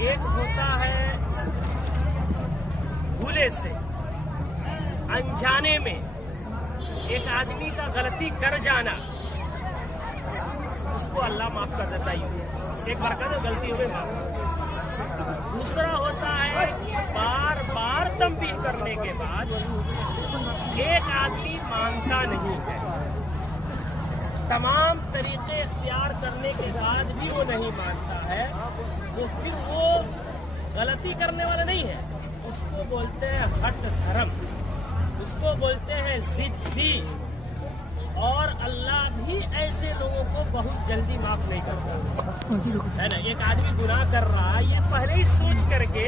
एक होता है भूले से, अनजाने में एक आदमी का गलती कर जाना, उसको अल्लाह माफ कर देता ही। एक बार का तो गलती हो गई माफ। दूसरा होता है कि बार बार तंबीह करने के बाद एक आदमी मानता नहीं है, तमाम तरीके इख्तियार करने के बाद भी वो नहीं मानता है, तो फिर वो गलती करने वाला नहीं है, उसको बोलते हैं हट धर्म, उसको बोलते हैं जिद्दी। और अल्लाह भी ऐसे लोगों को बहुत जल्दी माफ नहीं करता है ना। एक आदमी गुनाह कर रहा है, ये पहले ही सोच करके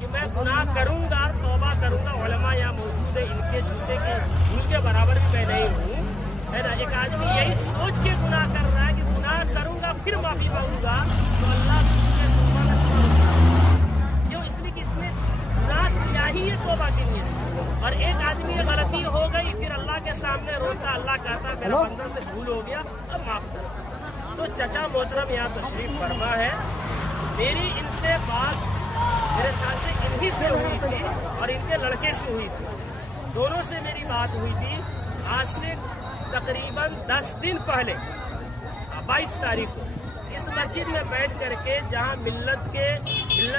कि मैं गुनाह करूंगा, तौबा करूंगा, उलमा यहाँ मौजूद है, इनके जूते के उनके बराबर भी मैं नहीं हूँ, है ना। एक आदमी यही सोच के गुनाह कर रहा है कि गुनाह करूंगा फिर माफी मांगूंगा, तो अल्लाह उसके तौबा का क्यों, इसलिए कि इसने गुनाह किया ही है तौबा के लिए। और एक आदमी गलती हो गई, फिर अल्लाह के सामने रोता, अल्लाह कहता मेरा बंदा से भूल हो गया, अब माफ करो। तो चचा मोहतरम यहाँ तशरीफ फरमा है, मेरी इनसे बात मेरे ख्याल से इन्हीं से हुई थी और इनके लड़के से हुई थी, दोनों से मेरी बात हुई थी आज से तकरीबन 10 दिन पहले, 22 तारीख को इस मस्जिद में बैठ करके, जहां मिल्लत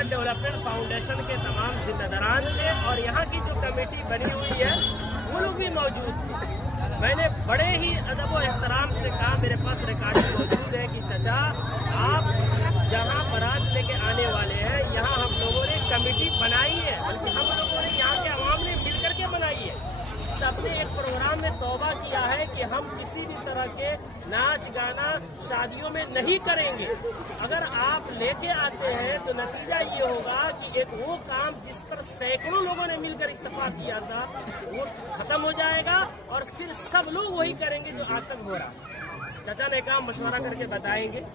डेवलपमेंट फाउंडेशन के तमाम जिम्मेदारान थे और यहाँ की जो कमेटी बनी हुई है वो लोग भी मौजूद थे। मैंने बड़े ही अदब और एहतराम से कहा, मेरे पास रिकॉर्डिंग मौजूद है कि चचा आप जहाँ बारात लेके आने वाले हैं, यहाँ हम लोगों ने कमेटी बनाई है, बल्कि हम लोगों ने यहाँ के आवाम ने मिल करके बनाई है। सबने एक प्रोग्राम में तौबा किया है कि हम किसी भी तरह के नाच गाना शादियों में नहीं करेंगे। अगर आप लेके आते हैं तो नतीजा ये होगा कि एक वो काम जिस पर सैकड़ों लोगों ने मिलकर इत्तेफाक किया था वो खत्म हो जाएगा और फिर सब लोग वही करेंगे जो आज तक हो रहा। चाचा ने कहा मशवरा करके बताएंगे,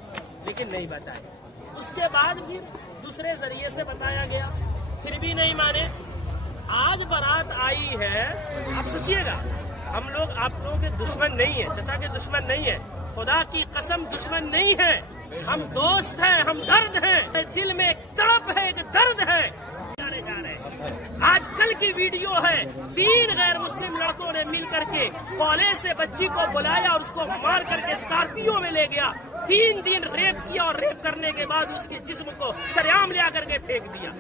लेकिन नहीं बताए। उसके बाद भी दूसरे जरिए से बताया गया, फिर भी नहीं माने। आज बारात आई है, आप सोचिएगा, हम लोग आप लोगों के दुश्मन नहीं है, चचा के दुश्मन नहीं है, खुदा की कसम दुश्मन नहीं है, हम दोस्त हैं, हम दर्द हैं, दिल में एक तड़प है, एक दर्द है। जा रहे आज कल की वीडियो है, 3 गैर मुस्लिम लड़कों ने मिल करके कॉलेज से बच्ची को बुलाया और उसको मार करके स्कॉर्पियो में ले गया, 3 दिन रेप किया और रेप करने के बाद उसके जिस्म को सरेआम ले आकर के फेंक दिया।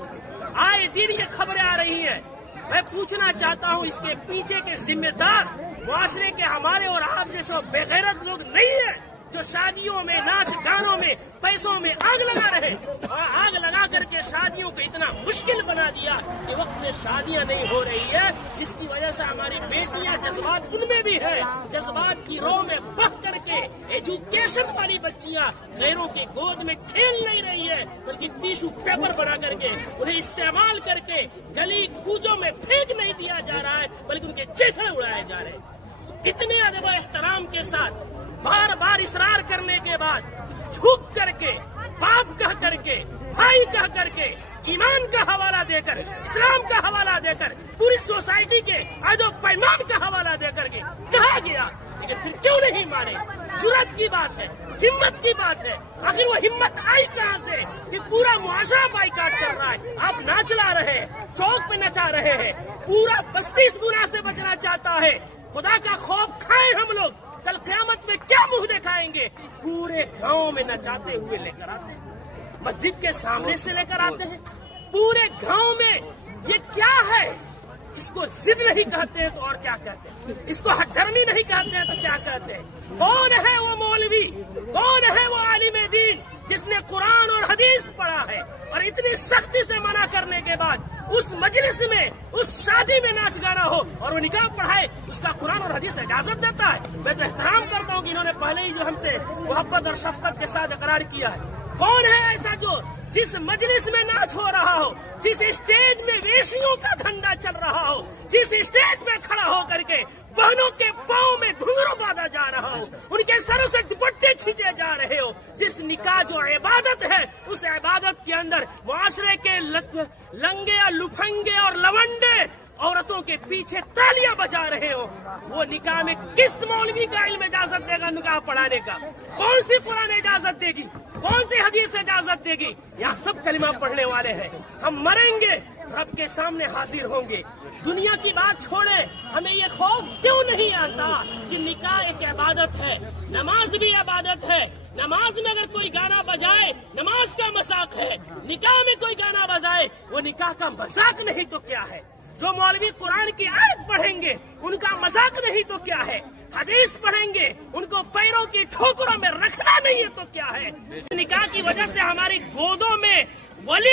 आए दिन ये खबरें आ रही हैं। मैं पूछना चाहता हूँ, इसके पीछे के जिम्मेदार मुआशरे के हमारे और आप जैसे बेगैरत लोग नहीं है जो शादियों में, नाच गानों में, पैसों में आग लगा रहे और आग लगा करके शादियों को इतना मुश्किल बना दिया कि वक्त में शादियां नहीं हो रही है, जिसकी वजह से हमारी बेटियां, जज्बात उनमें भी है, जज्बात की रो में बह करके एजुकेशन वाली बच्चियां गैरों की गोद में खेल नहीं रही है, बल्कि टिश्यू पेपर बना करके उन्हें इस्तेमाल करके गली कूचों में फेंक नहीं दिया जा रहा है, बल्कि उनके चेहरे उड़ाए जा रहे हैं। इतने अदब और एहतराम के साथ बार बार इसरार करने के बाद झुक करके, बाप कह करके, भाई कह करके, ईमान का हवाला देकर, इस्लाम का हवाला देकर, पूरी सोसाइटी के अदब पैमान का हवाला देकर के कहा गया, लेकिन फिर क्यों नहीं माने? जुर्रत की बात है, हिम्मत की बात है। आखिर वो हिम्मत आई कहाँ से कि पूरा मुआशरा बाइकाट कर रहा है, आप नाच ला रहे हैं, चौक पे नचा रहे हैं, पूरा बस्ती इस गुनाह से बचना चाहता है। खुदा का खौफ खाए हम लोग, कल क़यामत में क्या मुंह दिखाएंगे? पूरे गांव में नचाते हुए लेकर आते हैं, मस्जिद के सामने से लेकर आते हैं, पूरे गांव में। ये क्या है? इसको जिद नहीं कहते हैं तो और क्या कहते हैं? इसको हठधर्मी नहीं कहते हैं तो क्या कहते हैं? कौन है वो मौलवी, कौन है वो आलिम दीन जिसने कुरान और हदीस पढ़ा है और इतनी सख्ती से मना करने के बाद उस मजलिस में, उस शादी में नाच गाना हो और वो निकाह पढ़ाए, उसका कुरान और हदीस इजाजत देता है? मैं तो एहतराम करता हूँ कि इन्होंने पहले ही जो हमसे मोहब्बत और शफकत के साथ इकरार किया है। कौन है ऐसा जो जिस मजलिस में नाच हो रहा हो, जिस स्टेज में वेशियों का धंधा चल रहा हो, जिस स्टेज में खड़ा हो करके बहनों के पाँव में घुंघरू बांधा जा रहा हो, उनके सरों से दुपट्टे खींचे जा रहे हो, जिस निकाह जो इबादत है उस इबादत के अंदर मुआशरे के लंगे और लुफंगे और लवंडे औरतों के पीछे तालियां बजा रहे हो, वो निकाह में किस मौलवी का इल्म इजाजत देगा निकाह पढ़ाने का? कौन सी कुरान इजाजत देगी? कौन सी हदीस इजाजत देगी? यहाँ सब कलिमा पढ़ने वाले हैं। हम मरेंगे, रब के सामने हाजिर होंगे। दुनिया की बात छोड़े, हमें ये खौफ क्यों नहीं आता कि निकाह एक इबादत है, नमाज भी इबादत है। नमाज में अगर कोई गाना बजाए, नमाज का मजाक है। निकाह में कोई गाना बजाए, वो निकाह का मजाक नहीं तो क्या है? जो मौलवी कुरान की आयत पढ़ेंगे, उनका मजाक नहीं तो क्या है? हदीस पढ़ेंगे, उनको पैरों की ठोकरों में रखना नहीं है तो क्या है? निकाह की वजह से हमारी गोदों में वली